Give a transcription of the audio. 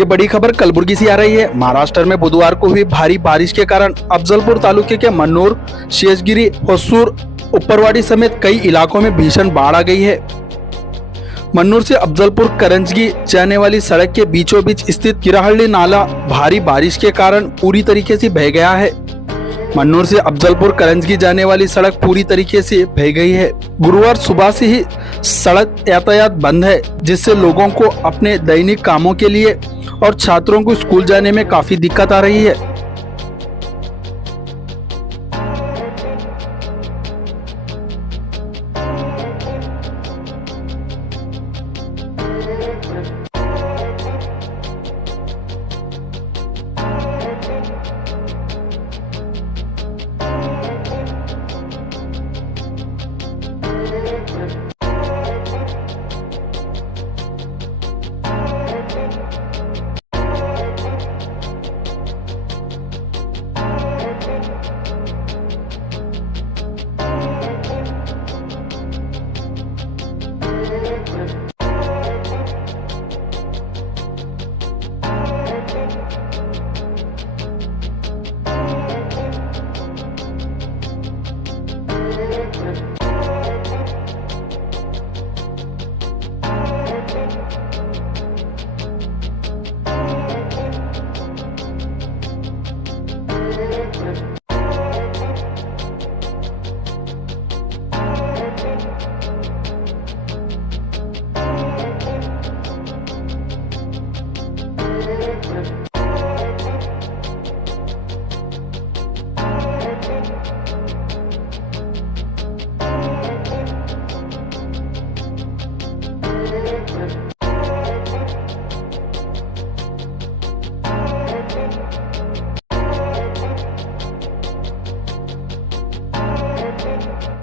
ये बड़ी खबर कलबुर्गी से आ रही है। महाराष्ट्र में बुधवार को हुई भारी बारिश के कारण अफजलपुर तालुके के मन्नूर, शेषगिरी, होसूर, उपरवाड़ी समेत कई इलाकों में भीषण बाढ़ आ गई है। मन्नूर से अफजलपुर करंजगी जाने वाली सड़क के बीचों बीच स्थित किराहल्ली नाला भारी बारिश के कारण पूरी तरीके से बह गया है। मन्नूर से अफजलपुर करंजगी जाने वाली सड़क पूरी तरीके से बह गई है। गुरुवार सुबह से ही सड़क यातायात बंद है, जिससे लोगों को अपने दैनिक कामों के लिए और छात्रों को स्कूल जाने में काफी दिक्कत आ रही है।